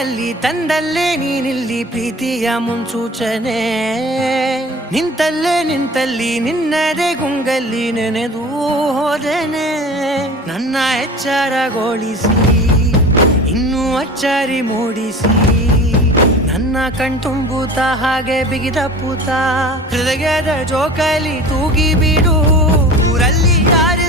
ಕೈಯಲ್ಲಿ ತಂದಲ್ಲೇ ನೀನಿಲ್ಲಿ ಪ್ರೀತಿಯ ಮುನ್ಸೂಚನೆ. ನಿಂತಲ್ಲಿ ನಿನ್ನದೇ ಗುಂಗಲ್ಲಿ ನೆನೆದು ಹೋದೆನೆ. ನನ್ನ ಎಚ್ಚರಗೊಳಿಸಿ ಇನ್ನೂ ಅಚ್ಚರಿ ಮೂಡಿಸಿ, ನನ್ನ ಕಣ್ತುಂಬುತ್ತ ಹಾಗೆ ಬಿಗಿದ ಪೂತ ಹೃದಯದ ಜೋಕಾಲಿ ತೂಗಿ ಬಿಡು. ಊರಲ್ಲಿ ಯಾರ